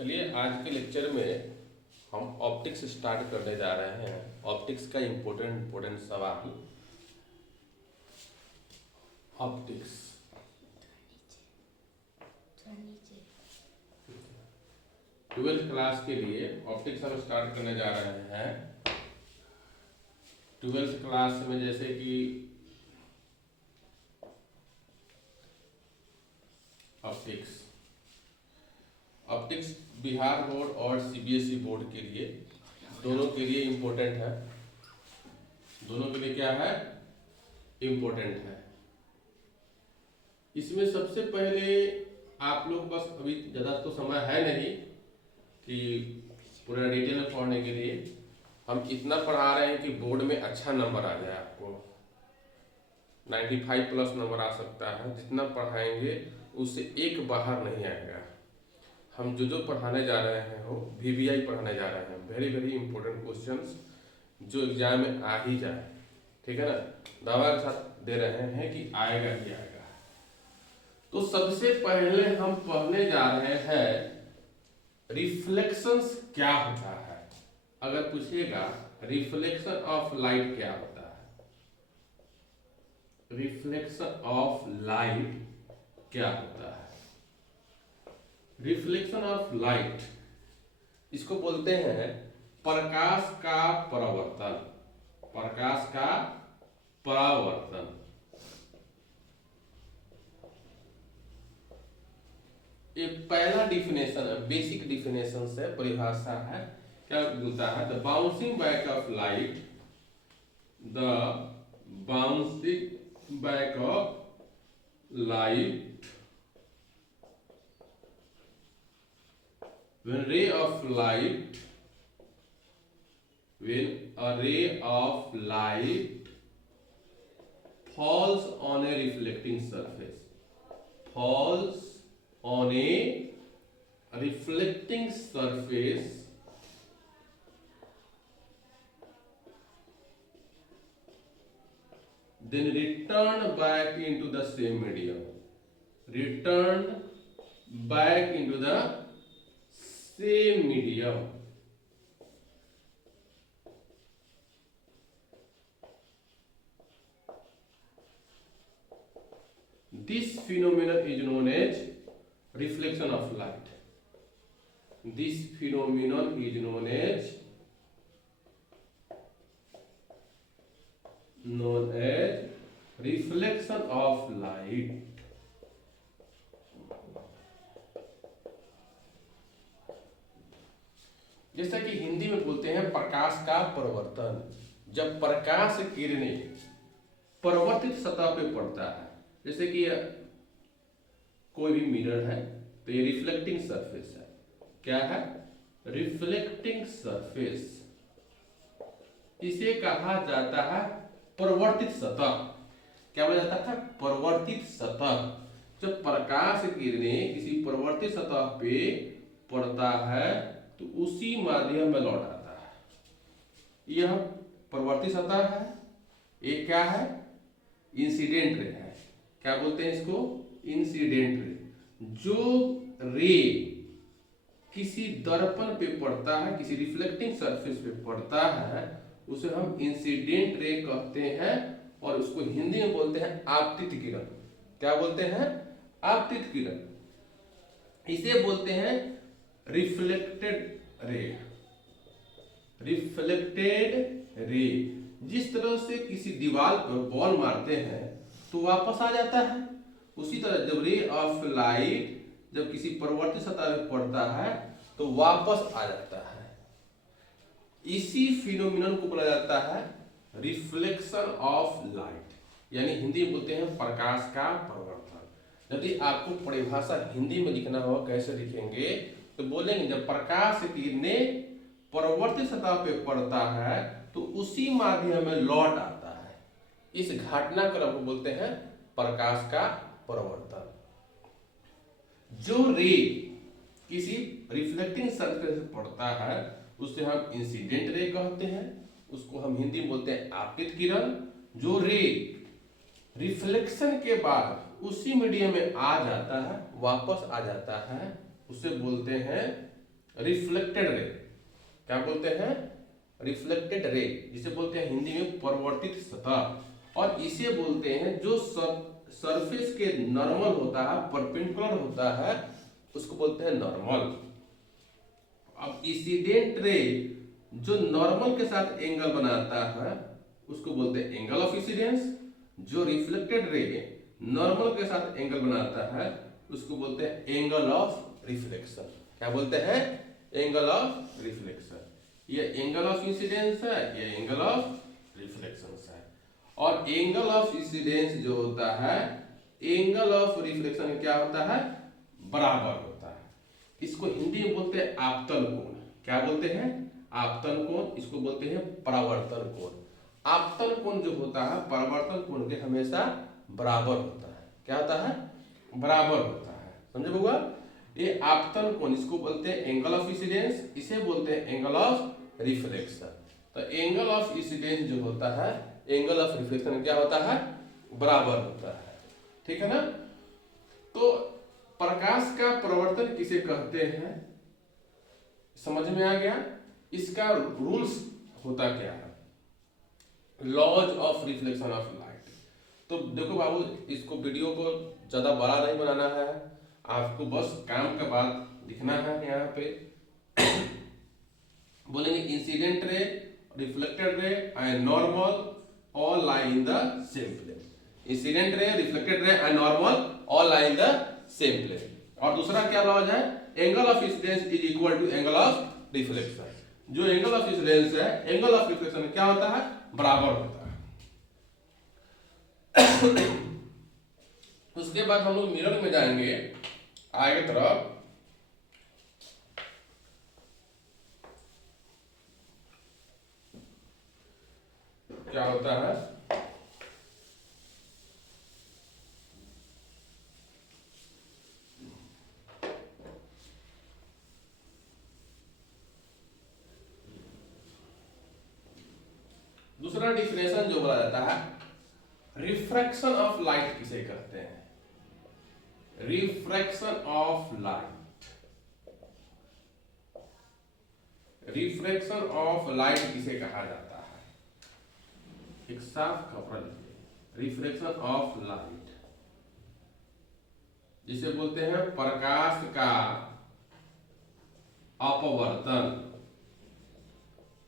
चलिए आज के लेक्चर में हम ऑप्टिक्स स्टार्ट करने जा रहे हैं। ऑप्टिक्स का इम्पोर्टेंट सवाल। ऑप्टिक्स ट्वेल्थ क्लास के लिए ऑप्टिक्स हम स्टार्ट करने जा रहे हैं। ट्वेल्थ क्लास में जैसे कि ऑप्टिक्स बिहार बोर्ड और सीबीएसई बोर्ड के लिए दोनों के लिए इम्पोर्टेंट है। दोनों के लिए क्या है? इम्पोर्टेंट है। इसमें सबसे पहले आप लोग बस अभी ज़्यादा तो समय है नहीं कि पूरा डिटेल में पढ़ने के लिए। हम इतना पढ़ा रहे हैं कि बोर्ड में अच्छा नंबर आ जाए। आपको 95 प्लस नंबर आ सकता है। जितना पढ़ाएंगे उससे एक बाहर नहीं आएगा। हम जो पढ़ाने जा रहे हैं वो वीवीआई पढ़ाने जा रहे हैं। वेरी इंपॉर्टेंट क्वेश्चंस जो एग्जाम में आ ही जाए, ठीक है ना। दावा के साथ दे रहे हैं कि आएगा ही आएगा। तो सबसे पहले हम पढ़ने जा रहे हैं रिफ्लेक्शंस क्या होता है। अगर पूछिएगा रिफ्लेक्शन ऑफ लाइट क्या होता है, रिफ्लेक्शन ऑफ लाइट क्या होता है। रिफ्लेक्शन ऑफ लाइट इसको बोलते हैं प्रकाश का परावर्तन। प्रकाश का परावर्तन। ये पहला डिफिनेशन है, बेसिक डिफिनेशन से परिभाषा है। क्या बोलता है? The bouncing back of light, the bouncing back of light when a ray of light falls on a reflecting surface, then returned back into the same medium, This phenomenon is known as reflection of light. This phenomenon is known as reflection of light. जैसा कि हिंदी में बोलते हैं प्रकाश का परावर्तन। जब प्रकाश किरणें परावर्तित सतह पे पड़ता है, जैसे कि कोई भी मिरर है तो ये रिफ्लेक्टिंग सरफेस है। क्या है? Reflecting surface. इसे कहा जाता है परावर्तित सतह। क्या बोला जाता है? परावर्तित सतह। जब प्रकाश किरणें किसी परावर्तित सतह पे पड़ता है तो उसी माध्यम में लौट आता है। यह परावर्तित सतह है। ये क्या है? इंसिडेंट रे है। क्या बोलते हैं इसको? Incident ray. जो रे किसी दर्पण पे पड़ता है, किसी रिफ्लेक्टिंग सरफेस पे पड़ता है, उसे हम इंसिडेंट रे कहते हैं और उसको हिंदी में बोलते हैं आपतित किरण। क्या बोलते हैं? आपतित किरण। इसे बोलते हैं रिफ्लेक्टेड रे। रिफ्लेक्टेड रे। जिस तरह से किसी दीवार पर बॉल मारते हैं तो वापस आ जाता है, उसी तरह जब रे ऑफ लाइट जब किसी परावर्तित सतह पर पड़ता है तो वापस आ जाता है। इसी फिनोमिनन को बोला जाता है रिफ्लेक्शन ऑफ लाइट, यानी हिंदी में बोलते हैं प्रकाश का परावर्तन। यदि आपको परिभाषा हिंदी में लिखना हो, कैसे लिखेंगे? तो बोलेंगे जब प्रकाश किरणें परावर्तित सतह पे पड़ता है तो उसी माध्यम में लौट आता है। इस घटनाक्रम को बोलते हैं प्रकाश का परावर्तन। जो रे किसी रिफ्लेक्टिंग सरफेस पे पड़ता है उसे हम इंसिडेंट रे कहते हैं। उसको हम हिंदी में बोलते हैं आपतित किरण। जो रे रिफ्लेक्शन के बाद उसी मीडियम में आ जाता है, वापस आ जाता है, उसे बोलते हैं रिफ्लेक्टेड रे। क्या बोलते हैं? रिफ्लेक्टेड रे, जिसे बोलते हैं हिंदी में परावर्तित सतह। और इसे बोलते हैं जो सरफेस के नॉर्मल होता है, परपेंडिकुलर होता है, उसको बोलते हैं नॉर्मल। अब इंसिडेंट रे जो नॉर्मल के साथ एंगल बनाता है उसको बोलते हैं एंगल ऑफ इंसिडेंस। जो रिफ्लेक्टेड रे नॉर्मल के साथ एंगल बनाता है उसको बोलते हैं एंगल ऑफ रिफ्लेक्शन। क्या बोलते हैं? Angle of reflection. ये एंगल ऑफ इंसिडेंस है, ये एंगल ऑफ रिफ्लेक्शन है। और एंगल ऑफ इंसिडेंस जो होता है एंगल ऑफ रिफ्लेक्शन क्या होता है? बराबर होता है। इसको हिंदी में बोलते हैं आपतन कोण। क्या बोलते हैं? आपतन कोण। इसको बोलते हैं परावर्तन कोण। आपतन कोण जो होता है परावर्तन कोण के हमेशा बराबर होता है। क्या होता है? बराबर होता है। समझे बउआ? ये आपतन कोण इसको बोलते हैं एंगल ऑफ इंसिडेंस, इसे बोलते हैं एंगल ऑफ रिफ्लेक्शन। तो एंगल ऑफ इंसिडेंस जो होता है एंगल ऑफ रिफ्लेक्शन क्या होता है? बराबर होता है। ठीक है ना? तो प्रकाश का परावर्तन किसे कहते हैं समझ में आ गया? इसका रूल्स होता क्या है? Laws of reflection of light. तो देखो बाबू, इसको वीडियो को ज्यादा बड़ा नहीं बनाना है, आपको बस काम का बात लिखना है। यहाँ पे बोलेंगे incident ray, reflected ray and normal all lie in the same plane. Incident ray, reflected ray and normal all lie in the same plane. और दूसरा क्या लॉज है? Angle of incidence is equal to angle of reflection. जो angle of incidence है angle of reflection क्या होता है? बराबर होता है। उसके बाद हम लोग मिरर में जाएंगे आगे तरफ। क्या होता है? दूसरा डिफिनेशन जो बोला जाता है रिफ्रैक्शन ऑफ लाइट किसे कहते हैं? Refraction of light. Refraction of light किसे कहा जाता है? एक साफ कपड़ा लीजिए। रिफ्रैक्शन ऑफ लाइट जिसे बोलते हैं प्रकाश का अपवर्तन।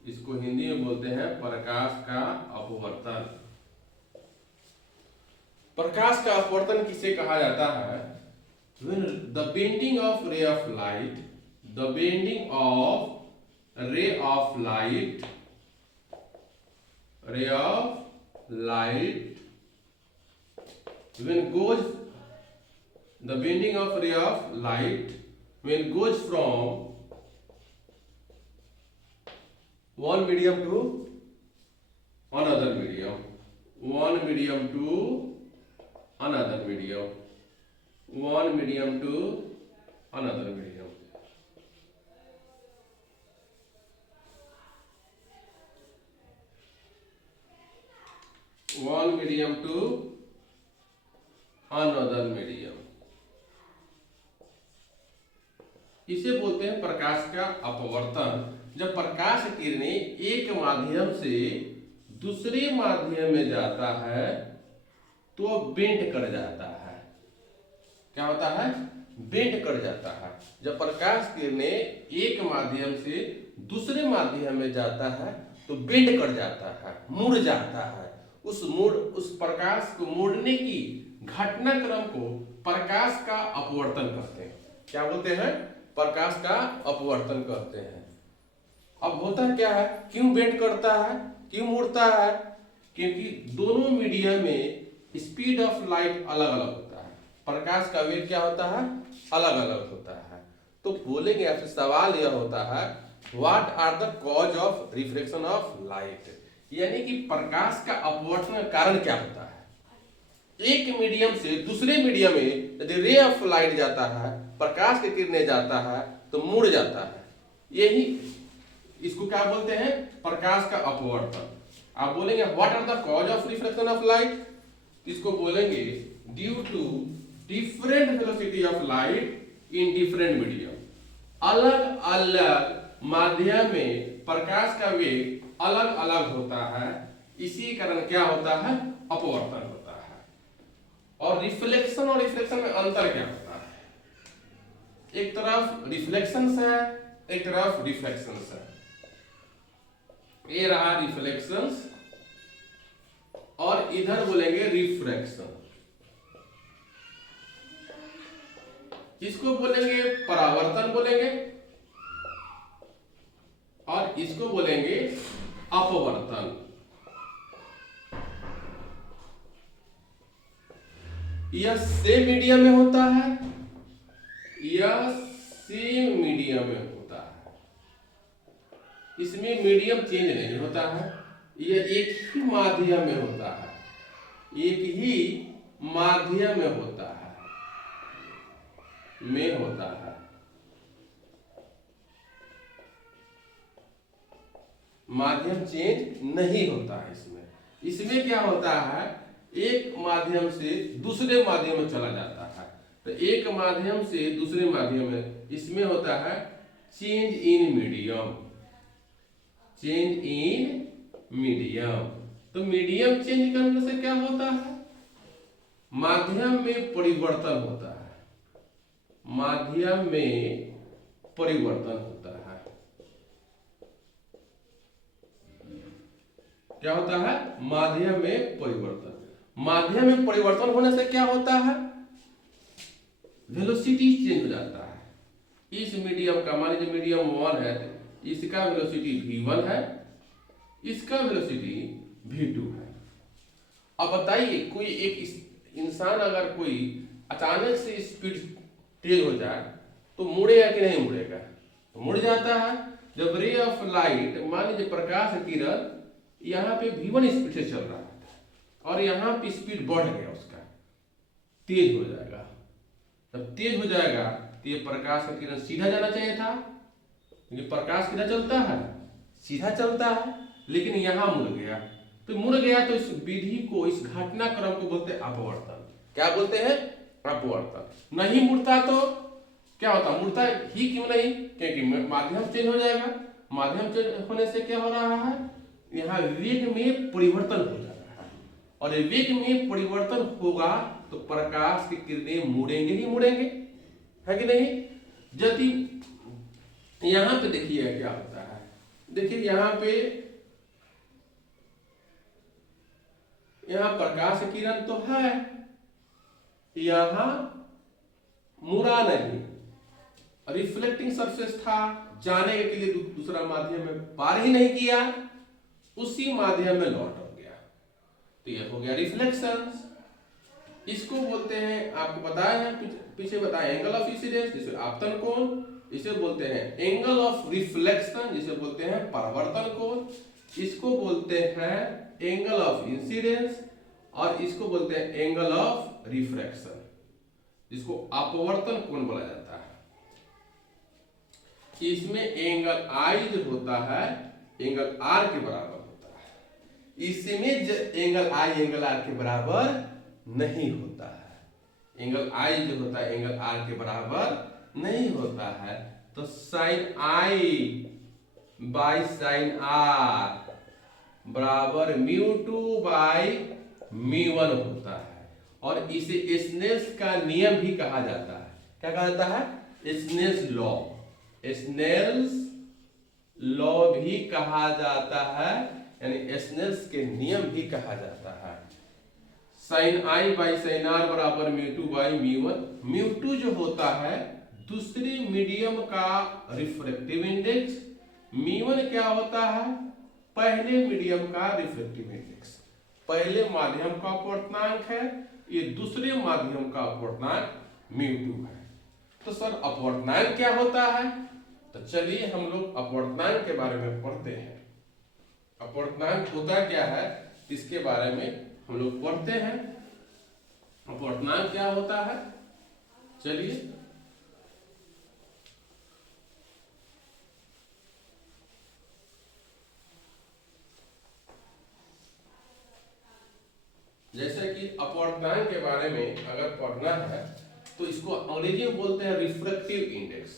इसको हिंदी में बोलते हैं प्रकाश का अपवर्तन। प्रकाश का अपवर्तन किसे कहा जाता है? When the bending of ray of light, the bending of ray of light, ray of light, when goes the bending of ray of light when goes from one medium to another medium, one medium to another medium, one medium to another medium. One medium to another medium. इसे बोलते हैं प्रकाश का अपवर्तन। जब प्रकाश किरणें एक माध्यम से दूसरे माध्यम में जाता है तो बेंट कर जाता है। क्या होता है? बेंट कर जाता है। जब प्रकाश किरणें एक माध्यम से दूसरे माध्यम में जाता है तो बेंट कर जाता है, मुड़ जाता है। उस प्रकाश को मुड़ने की घटनाक्रम को प्रकाश का अपवर्तन कहते हैं। क्या बोलते हैं? प्रकाश का अपवर्तन कहते हैं। अब होता क्या है? क्यों बेंट करता है, क्यों मुड़ता है? क्योंकि दोनों मीडियम में स्पीड ऑफ लाइट अलग अलग होता है। प्रकाश का वेग क्या होता है? अलग अलग होता है। तो बोलेंगे आपसे, सवाल यह होता है what are the cause of reflection of light, यानी कि प्रकाश का अपवर्तन का कारण क्या होता है? एक मीडियम से दूसरे मीडियम में यदि रे ऑफ लाइट जाता है, प्रकाश के किरणें जाता है तो मुड़ जाता है। यही इसको क्या बोलते हैं? प्रकाश का अपवर्तन। आप बोलेंगे what are the cause of reflection of light, इसको बोलेंगे due to different velocity of light in different medium. अलग अलग माध्यम में प्रकाश का वेग अलग अलग होता है, इसी कारण क्या होता है, अपवर्तन होता है। और रिफ्लेक्शन और रिफ्लेक्शन में अंतर क्या होता है, एक तरफ रिफ्लेक्शन है, एक तरफ रिफ्लेक्शन है। ये रहा रिफ्लेक्शन और इधर बोलेंगे रिफ्रैक्शन। इसको बोलेंगे परावर्तन बोलेंगे और इसको बोलेंगे अपवर्तन। यह सेम मीडियम में होता है, यह सेम मीडियम में होता है, इसमें मीडियम चेंज नहीं होता है, यह एक ही माध्यम में होता है, एक ही माध्यम में होता है, माध्यम चेंज नहीं होता है इसमें। इसमें क्या होता है, एक माध्यम से दूसरे माध्यम में चला जाता है, तो एक माध्यम से दूसरे माध्यम में, इसमें होता है change in medium, change in medium. तो मीडियम चेंज करने से क्या होता है, माध्यम में परिवर्तन होता है, माध्यम में परिवर्तन होता है। क्या होता है, माध्यम में परिवर्तन। माध्यम में परिवर्तन होने से क्या होता है, वेलोसिटी चेंज हो जाता है। इस मीडियम का, मान लीजिए मीडियम 1 है, इसका वेलोसिटी v1 है, इसका वेलोसिटी v2 है। अब बताइए, कोई एक इंसान अगर कोई अचानक से स्पीड तेज हो जाए तो मुड़ेगा कि नहीं मुड़ेगा, तो मुड़ जाता है। जब रे ऑफ लाइट, मान लीजिए प्रकाश किरण यहाँ पे v1 स्पीड से चल रहा है और यहाँ पे स्पीड बढ़ गया, उसका तेज हो जाएगा। जब तेज हो जाएगा तो ये प्रकाश का किरण सीधा जाना चाहिए था, क्योंकि प्रकाश किधर चलता है, सीधा चलता है, लेकिन यहाँ मुड़ गया। तो मुड़ गया तो इस विधि को, इस घटनाक्रम को बोलते हैं अपवर्तन। क्या बोलते हैं, अपवर्तन। नहीं मुड़ता तो क्या होता, मुड़ता ही क्यों नहीं, क्योंकि माध्यम चेंज हो जाएगा। माध्यम चेंज होने से क्या हो रहा है, यहाँ वेग में परिवर्तन हो जाएगा, और वेग में परिवर्तन होगा तो प्रकाश की किरणें मुड़ेंगे ही मुड़ेंगे, है कि नहीं। यदि यहां पे देखिए क्या होता है, देखिए यहां प्रकाश किरण तो है, यहां मुड़ा नहीं, रिफ्लेक्टिंग सरफेस था, जाने के लिए दूसरा माध्यम में पार ही नहीं किया, उसी माध्यम में लौट हो गया, तो यह हो गया रिफ्लेक्शन। इसको बोलते हैं, आपको बताया है पीछे बताया, एंगल ऑफ इंसिडेंस जिसे आपतन कोण, इसे बोलते हैं एंगल ऑफ रिफ्लेक्शन जिसे बोलते हैं परावर्तन कोण, इसको बोलते हैं एंगल ऑफ इंसिडेंस, और इसको बोलते हैं एंगल ऑफ रिफ्रैक्शन, जिसको अपवर्तन कोण बोला जाता है। इसमें एंगल आई जो होता है एंगल आर के बराबर होता है, इसमें एंगल आई एंगल आर के बराबर नहीं होता है। एंगल आई जो होता है एंगल आर के बराबर नहीं होता है, तो sine i by sine r बराबर μ2 बाई μ1 होता है, और इसे स्नेल्स का नियम भी कहा जाता है। क्या कहा जाता है, स्नेल्स लॉ, स्नेल्स लॉ भी कहा जाता है, यानी स्नेल्स के नियम भी कहा जाता है। Sine i by sine r बराबर μ2 बाई μ1। μ2 जो होता है दूसरे मीडियम का रिफ्रैक्टिव इंडेक्स, μ1 क्या होता है, पहले मीडियम का रिफ्रैक्टिव इंडेक्स। पहले माध्यम का अपवर्तनांक है, ये दूसरे माध्यम का अपवर्तनांक μ2 है। तो सर अपवर्तनांक क्या होता है, तो चलिए हम लोग अपवर्तनांक के बारे में पढ़ते हैं। अपवर्तनांक होता क्या है इसके बारे में हम लोग पढ़ते हैं। अपवर्तनांक क्या होता है, चलिए जैसे कि अपवर्तनांक के बारे में अगर पढ़ना है तो इसको अंग्रेजी में बोलते हैं रिफ्रैक्टिव इंडेक्स।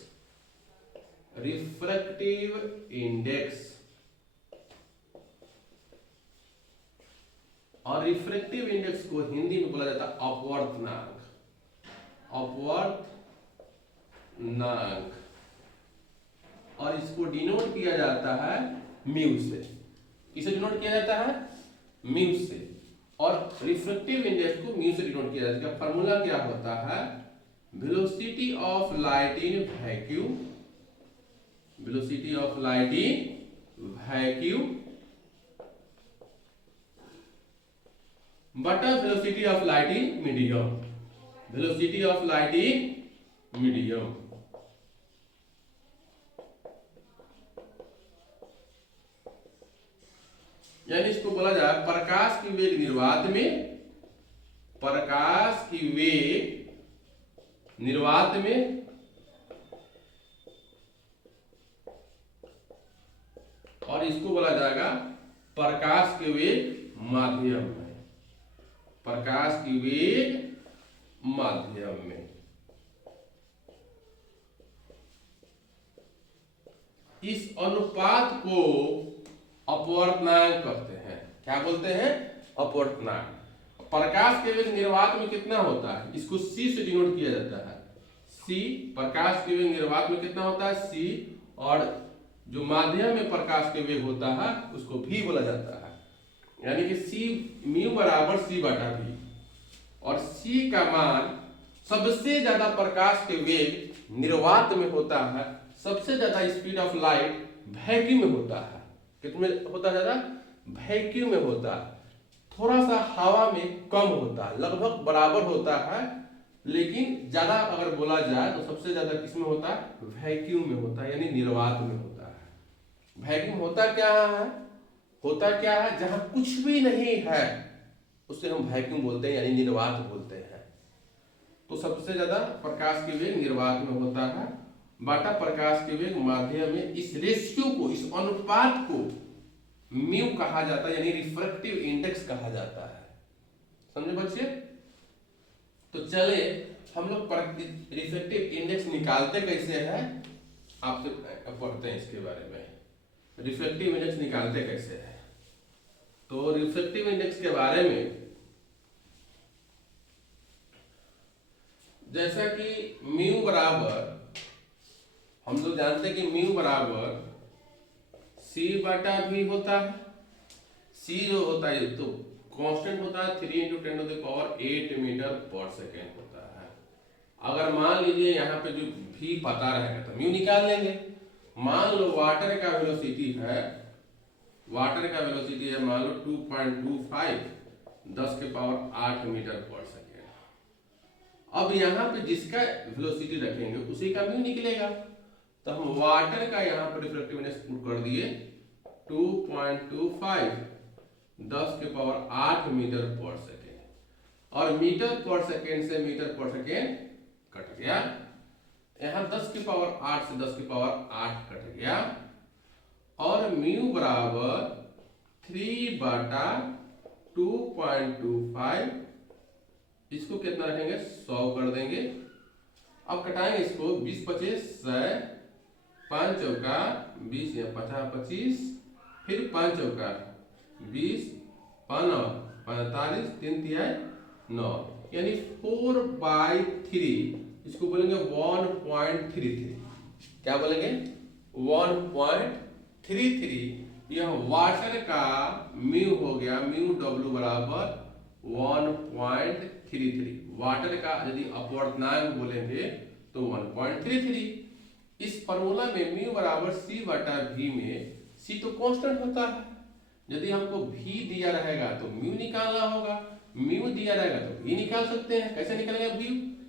Refractive index. और रिफ्रैक्टिव इंडेक्स को हिंदी में बोला जाता है अपवर्तनांक। अपवर्तनांक, और इसको डिनोट किया जाता है म्यू से। किसे डिनोट किया जाता है? म्यू से। और रिफ्रैक्टिव इंडेक्स को म्यू से डिनोट किया जाता है। इसका फार्मूला क्या होता है? Velocity of light in vacuum, velocity of light in vacuum बटा velocity of light in medium, velocity of light in medium. यानी इसको बोला जाए प्रकाश की वेग निर्वात में, प्रकाश की वेग निर्वात में और इसको बोला जाएगा प्रकाश के वेग माध्यम में, प्रकाश की वेग माध्यम में। इस अनुपात को अपवर्तनांक कहते हैं। क्या बोलते हैं? अपवर्तनांक। प्रकाश के वेग निर्वात में कितना होता है? इसको c से डिनोट किया जाता है। c, प्रकाश के वेग निर्वात में कितना होता है? c। और जो माध्यम में प्रकाश के वेग होता है उसको v बोला जाता है। यानी कि c म्यू बराबर c बटा v। और c का मान सबसे ज्यादा प्रकाश के वेग निर्वात में होता है, सबसे ज्यादा स्पीड ऑफ लाइट वैक्यूम में होता है। कितने होता है? ज्यादा वैक्यूम में होता है। थोड़ा सा हवा में कम होता है, लगभग बराबर होता है, लेकिन ज्यादा अगर बोला जाए तो सबसे ज्यादा किसमें होता है? वैक्यूम में होता है, यानी निर्वात में होता है। वैक्यूम होता क्या है? होता क्या है? जहां कुछ भी नहीं है उसे हम वैक्यूम बोलते हैं, यानी निर्वात बोलते हैं। तो सबसे ज्यादा प्रकाश के वेग निर्वात में होता है बाटा प्रकाश के वेग माध्यम में। इस रेशियो को, इस अनुपात को म्यू कहा जाता है, यानी रिफ्रैक्टिव इंडेक्स कहा जाता है। समझे बच्चे? तो चले हम लोग रिफ्रैक्टिव इंडेक्स निकालते कैसे हैं, आपसे पढ़ते हैं इसके बारे में। रिफ्रैक्टिव इंडेक्स निकालते कैसे हैं? तो रिफ्रैक्टिव इंडेक्स के बारे में जैसा कि म्यू बराबर, हम लोग जानते हैं कि म्यू बराबर c बटा v होता है। c जो होता है तो कांस्टेंट होता है, 3 × 10⁸ मीटर पर सेकेंड होता है। अगर मान लीजिए यहाँ पे जो v पता रहेगा तो म्यू निकाल लेंगे। मान लो वाटर का वेलोसिटी है, वाटर का वेलोसिटी है मान लो 2.25 10⁸ मीटर पर सेकेंड। अब यहाँ पे जिसका वेलोसिटी रखेंगे उसी का म्यू निकलेगा। तो हम वाटर का यहाँ पर रिफ्रैक्टिव इंडेक्स पुट कर दिए 2.25 10⁸ मीटर पर सेकेंड, और मीटर पर सेकेंड से मीटर पर सेकेंड कट गया। यहाँ 10⁸ से 10⁸ कट गया, और म्यू बराबर 3 बटा 2.25, इसको कितना रखेंगे? 100 कर देंगे। अब कटाएंगे इसको 20 25 100, 5 चौका 20 या 50 25, फिर 5 चौका 20, 5 45, 3 तिहाई 9, यानी 4/3। इसको बोलेंगे 1.33। क्या बोलेंगे? 1.33। यह वाटर का म्यू हो गया। म्यू डब्ल्यू बराबर 1.33। वाटर का यदि अपवर्तनांक बोलेंगे तो 1.33। इस फॉर्मूला में म्यू बराबर c बटा v में c तो कांस्टेंट होता है। यदि हमको v दिया रहेगा तो म्यू निकालना होगा, म्यू दिया रहेगा तो v निकाल सकते हैं। कैसे निकालेंगे v?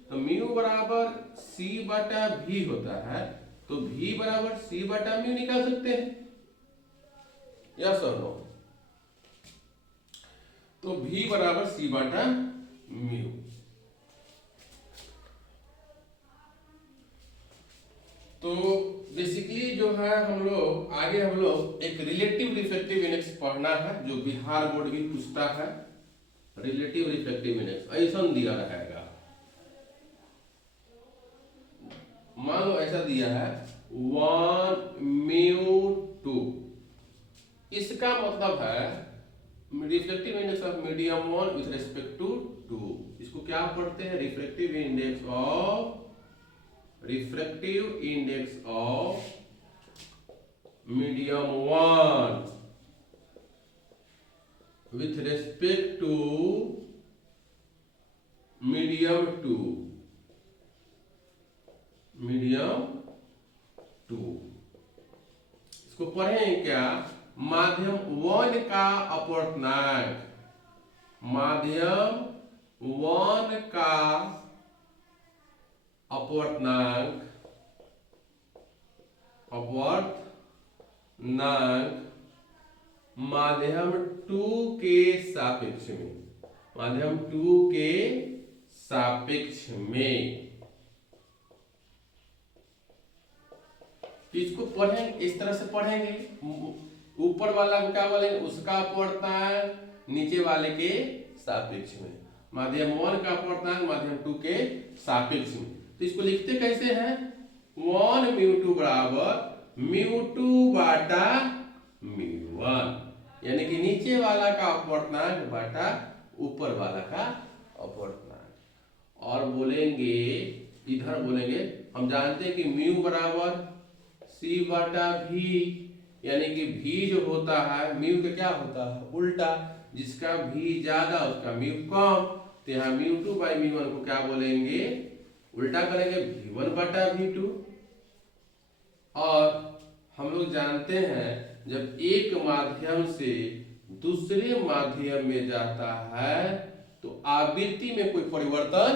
तो म्यू बराबर c बटा v होता है, तो v बराबर c बटा म्यू निकाल सकते हैं। यस और नो? तो v बराबर c बटा म्यू। तो बेसिकली जो है हम लोग आगे एक रिलेटिव रिफ्रैक्टिव इंडेक्स पढ़ना है, जो बिहार बोर्ड भी पूछता है। रिलेटिव रिफ्रैक्टिव इंडेक्स ऐसा दिया रहेगा, मान लो ऐसा दिया है 1 म्यू 2। इसका मतलब है reflective index of medium 1 with respect to 2। इसको क्या पढ़ते हैं? Reflective index of medium 1 with respect to medium 2। इसको पढ़ें क्या? माध्यम 1 का अपवर्तनांक, माध्यम 1 का अपवर्तनांक माध्यम 2 के सापेक्ष में, माध्यम 2 के सापेक्ष में। इसको पढ़ेंगे, इस तरह से पढ़ेंगे। ऊपर वाला को क्या बोलेंगे? उसका अपवर्तनांक नीचे वाले के सापेक्ष में। माध्यम 1 का अपवर्तनांक माध्यम 2 के सापेक्ष में। तो इसको लिखते कैसे हैं? 1 म्यू 2 बराबर म्यू 2 बाटा म्यू 1, यानी कि नीचे वाला का अपवर्तनांक बाटा ऊपर वाला का अपवर्तनांक। और बोलेंगे, इधर बोलेंगे, हम जानते हैं कि म्यू बराबर सी बाटा भी, यानी कि भी जो होता है म्यू का क्या होता है? उल्टा। जिसका भी ज्यादा उसका म्यू कम। तो यहाँ म्यू 2 बाई म्यू 1 को क्या बोलेंगे? उल्टा करेंगे v1 बटा v2। और हम लोग जानते हैं जब एक माध्यम से दूसरे माध्यम में जाता है तो आवृत्ति में कोई परिवर्तन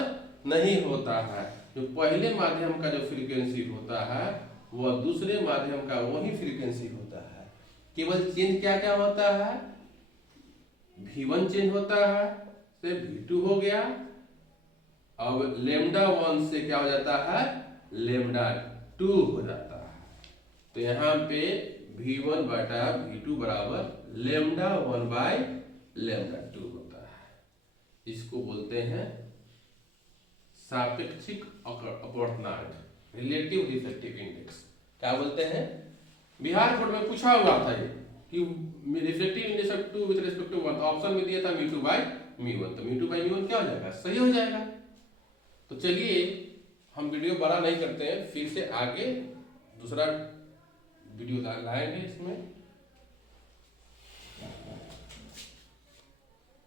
नहीं होता है। जो पहले माध्यम का जो फ्रीक्वेंसी होता है वह दूसरे माध्यम का वही फ्रीक्वेंसी होता है। केवल चेंज क्या क्या होता है? v1 चेंज होता है, से v2 हो गया। अब लेमडा 1 से क्या हो जाता है? लेमडा 2 हो जाता है। तो यहाँ पे v1 बटा v2 बराबर लेमडा 1 बाय लेमडा 2 होता है। इसको बोलते हैं सापेक्षिक अपवर्तनांक, रिलेटिव रिफ्लेक्टिव इंडेक्स। क्या बोलते हैं? बिहार बोर्ड में पूछा हुआ था ये कि reflective index of 2 with respect to 1। Option में दिया था म्यू 2 बाय म्यू 1। तो म्यू 2 बाय म्यू 1 क्या हो जाएगा? सही हो जाएगा। तो चलिए हम वीडियो बड़ा नहीं करते हैं, फिर से आगे दूसरा वीडियो लाएंगे इसमें।